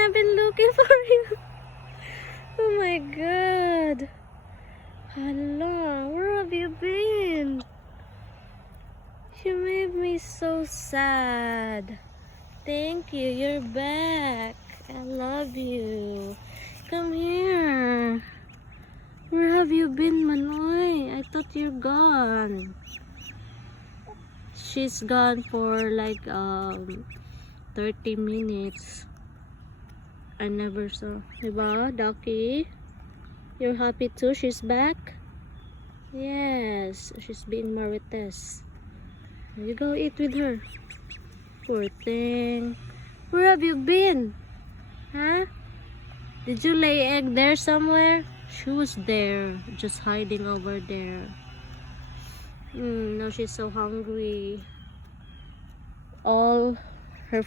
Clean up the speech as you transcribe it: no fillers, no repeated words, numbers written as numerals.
I've been looking for you. Oh my god. Hala, where have you been? You made me so sad. Thank you, you're back. I love you. Come here. Where have you been, Manoy? I thought you're gone. She's gone for like 30 minutes. I never saw. Diba, Ducky? You're happy too? She's back? Yes, she's being Marites. You go eat with her. Poor thing. Where have you been? Huh? Did you lay egg there somewhere? She was there, just hiding over there. Now she's so hungry. All her